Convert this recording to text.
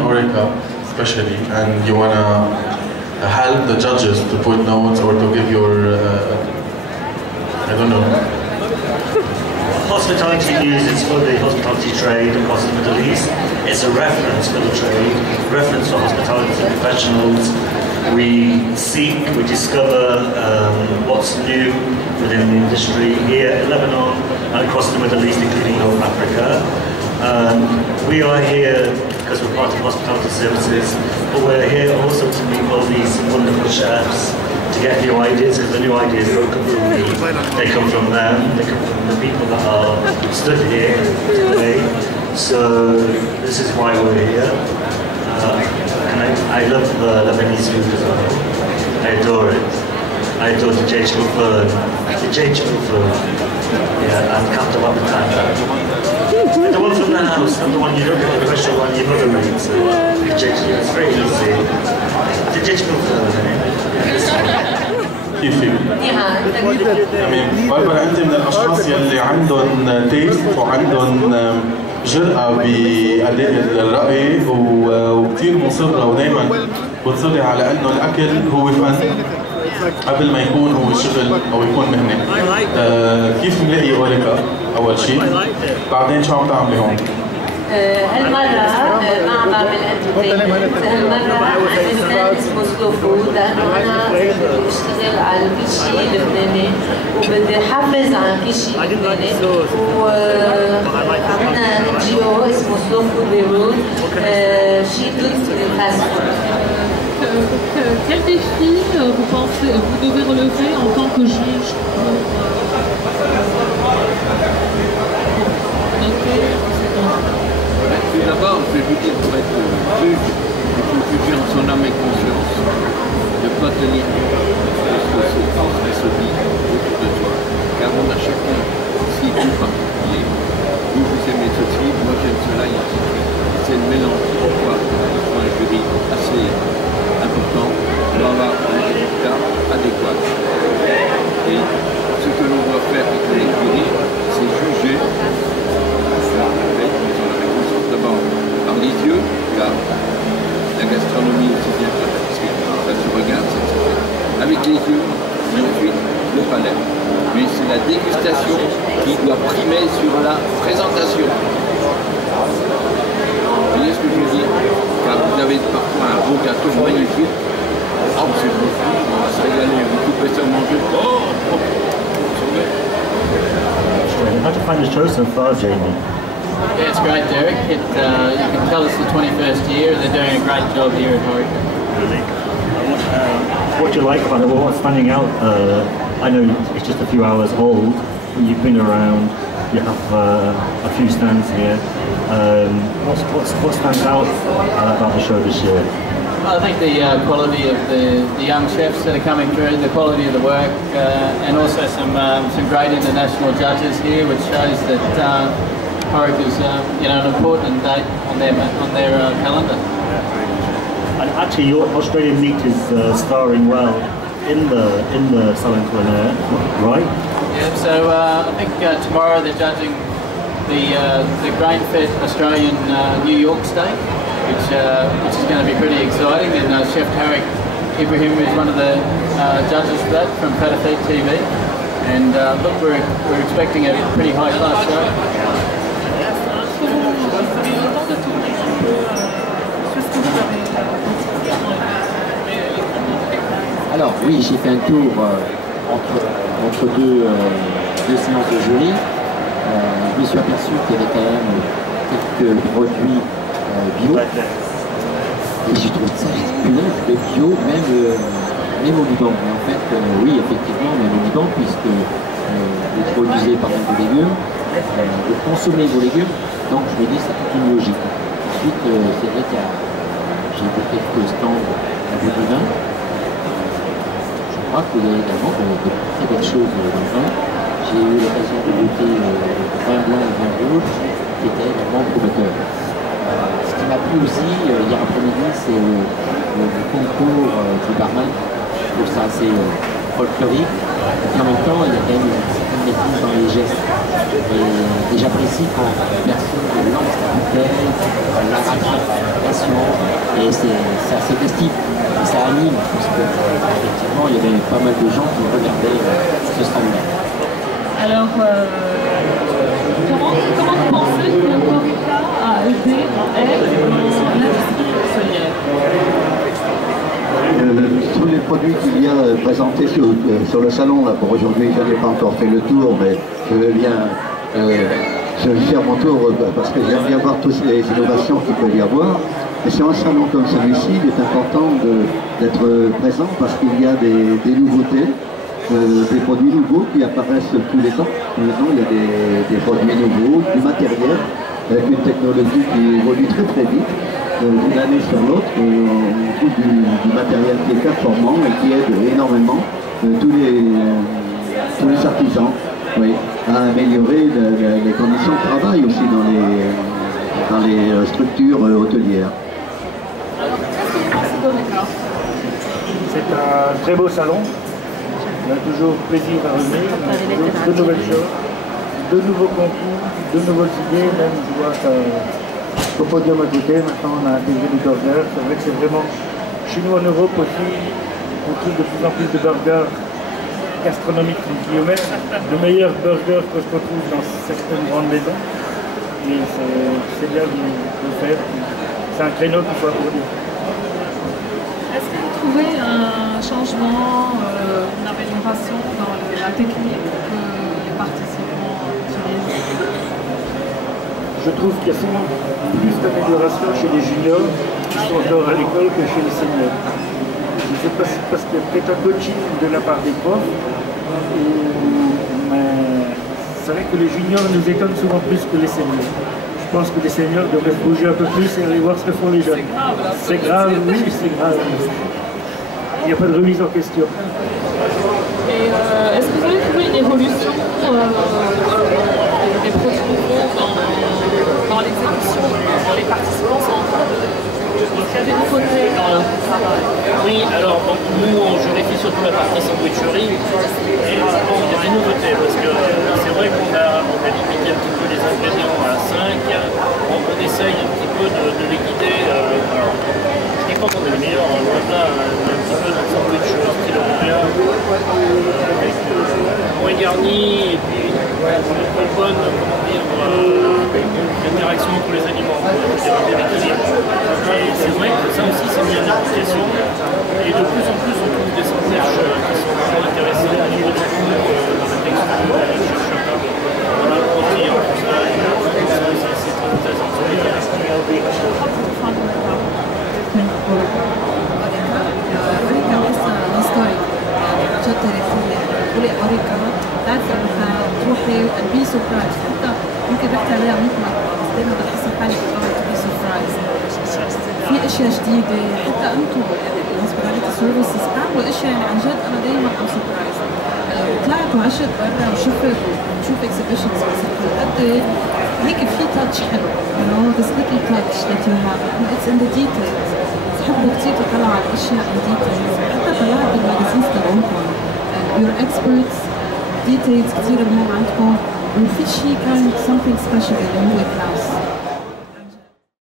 Orica especially, and you wanna help the judges to put notes or to give your, I don't know. Hospitality news is for the hospitality trade across the Middle East. It's a reference for the trade, reference for hospitality professionals. We seek, we discover what's new within the industry here in Lebanon and across the Middle East, including North Africa. We are here because we're part of hospitality services, but we're here also to meet all these wonderful chefs, to get new ideas, because the new ideas don't come from me, they come from them, they come from the people that are stood here today. So this is why we're here. And I love Lebanese food as well. I adore it. I adore the Jaj Fufun, yeah, and Captain Wabatata. The one from the house, and the one you don't get the special one your mother makes. It's very easy. The Jaj Fufun. كيفك؟ يعني باربرا انت من الاشخاص يلي عندهم تيست وعندهم جرأة بأداء الرأي وكثير مصرة ودائما بتصري على انه الاكل هو فن قبل ما يكون هو شغل او يكون مهنة. كيف ملاقي اوريكا اول شيء؟ بعدين شو عم تعملي هون؟ هالمرة ما عم بعمل انترتينمنت، هالمرة عندي ستاند اسمه سلو فود لأنه أنا بدي أشتغل على كل شيء لبناني وبدي أحافظ على كل شيء لبناني، وعندنا NGO اسمه سلو فود بيروت شيء ضد الفاست فود. Quel défi vous pensez vous devez relever en tant que juge Tout d'abord, je vais vous dire, pour être juge, il faut juger en son âme et conscience. Ne pas tenir compte de ce que se pense et se dit autour de toi. Car on a chacun aussi goût particulier. Vous aimez ceci, moi j'aime cela, et ainsi de suite. C'est le mélange. Pourquoi il faut un jury assez important pour avoir un résultat adéquat. Et ce que l'on doit faire avec les jurys, c'est juger. D'abord par les yeux, car la gastronomie aussi bien que la pâtisserie, ça se regarde, ça se fait avec les yeux, et ensuite le palais. Mais c'est la dégustation qui doit primer sur la présentation. Vous voyez ce que je veux dire? Car vous avez parfois un beau gâteau magnifique. Oh, c'est beau, on va se régaler, vous coupez ça, manger. Oh, How to find the show so far, Jamie? Yeah, it's great, Derek. You can tell it's the 21st year and they're doing a great job here at Orica. Really? What do you like about it? What's standing out? I know it's just a few hours old, but you've been around, you have a few stands here. What stands out about the show this year? Well, I think the quality of the young chefs that are coming through, the quality of the work, and also some great international judges here, which shows that Orica is an important date on their calendar. And actually, your Australian meat is starring well in the Salon Culinaire, right? Yeah. So I think tomorrow they're judging the grain-fed Australian New York steak, which is going to be pretty exciting. And Chef Tarek Ibrahim is one of the judges for that from Fatafeed TV. And look, we're expecting a pretty high-class show. Alors oui, j'ai fait un tour entre deux séances de jury. Je me suis aperçu qu'il y avait quand même quelques produits bio. Et j'ai trouvé ça le bio, même au Liban. Mais en fait, oui, effectivement, même au Liban, puisque vous produisez par exemple des légumes, vous consommez vos légumes, donc je me dis c'est toute une logique. Ensuite, c'est vrai qu'il y a j'ai vu quelques stands à bout du vin. Je crois que vous avez également de très belles choses dans le vin. J'ai eu l'occasion de goûter le vin blanc et le vin rouge, qui était vraiment prometteur. Ce qui m'a plu aussi hier après-midi, c'est le concours du barman. Je trouve ça assez folklorique. Et en même temps, il y a quand même une certaine maîtrise dans les gestes. Et j'apprécie quand la personne lance la bouteille, la raconte. d'innovation, et c'est assez festif, et ça anime, parce que effectivement il y avait pas mal de gens qui regardaient ce stand-là. Alors, comment vous pensez que Corica a aidé l'industrie poissonnière? Tous les produits qu'il y a présentés sur le salon, là, pour aujourd'hui, je n'ai pas encore fait le tour, mais je vais bien faire mon tour parce que j'aime bien voir toutes les innovations qu'il peut y avoir. Et sur un salon comme celui-ci, il est important d'être présent parce qu'il y a des nouveautés, des produits nouveaux qui apparaissent tous les temps. Tous les temps, il y a des produits nouveaux, du matériel, avec une technologie qui évolue très très vite. D'une année sur l'autre, on trouve du matériel qui est performant et qui aide énormément tous les artisans, oui, à améliorer les conditions de travail aussi dans les structures hôtelières. C'est un très beau salon, on a toujours plaisir à revenir, de nouvelles choses, de nouveaux concours, de nouvelles idées, même je vois qu'au podium à côté, maintenant on a intégré des burgers, c'est vrai que c'est vraiment, chez nous en Europe aussi, on trouve de plus en plus de burgers gastronomiques entre guillemets, de meilleurs burgers que ce qu'on trouve dans certaines grandes maisons, et c'est bien de le faire, c'est un créneau qu'il faut aborder. Est-ce que vous trouvez un changement, une amélioration dans la technique que les participants utilisent? Je trouve qu'il y a souvent plus d'amélioration chez les juniors qui sont encore à l'école que chez les seniors. Je ne sais pas si parce qu'il y a peut-être un coaching de la part des profs, mais c'est vrai que les juniors nous étonnent souvent plus que les seniors. Je pense que les seniors devraient se bouger un peu plus et aller voir ce que font les jeunes. C'est grave, oui, c'est grave. Il n'y a pas de remise en question. Et est-ce que vous avez trouvé une évolution des produits nouveaux dans l'exécution, dans les participants sont en train de... Il y a des nouveautés dans le travail. Oui, alors donc, nous on vérifie surtout la partie sandwicherie et il y a des nouveautés parce que c'est vrai qu'on a limité un petit peu les ingrédients à 5, on essaye un petit peu de les guider. Alors, je dis pas qu'on est les meilleurs, on a un petit peu de sandwich style européen avec moins garni et puis une bonne, comment dire, interaction entre les aliments, et c'est vrai que ça aussi c'est mis en application et de plus en plus on trouve des sandwichs qui sont vraiment intéressants au niveau du goût, dans la texture, dans la protéine, tout ça, c'est très intéressant. أوريكا قصة هيستوريك يعني عن جد تاريخية، بقولي أوريكا بتعرفي إنها تروحي بي سربرايز، حتى يمكن بحكي عليها 100 مرة بس دايما بحس حالي بتقعد بي سربرايز. في أشياء جديدة حتى أنتم يعني الهوسبيتاليتي سيرفيسز بتعملوا أشياء يعني عن جد أنا دايما أم سربرايز. طلعت وعشت برا وشفت وبشوف اكسبيشنز بس قد هيك في تاتش حلو، you know this little touch that you have, it's in the details. بحبوا كتير تطلعوا على الأشياء in details، حتى طلعت بالماجازينز تبعوكم your experts details كتير مهم عندكم، وفي شيء كان something special اللي هو كلاس.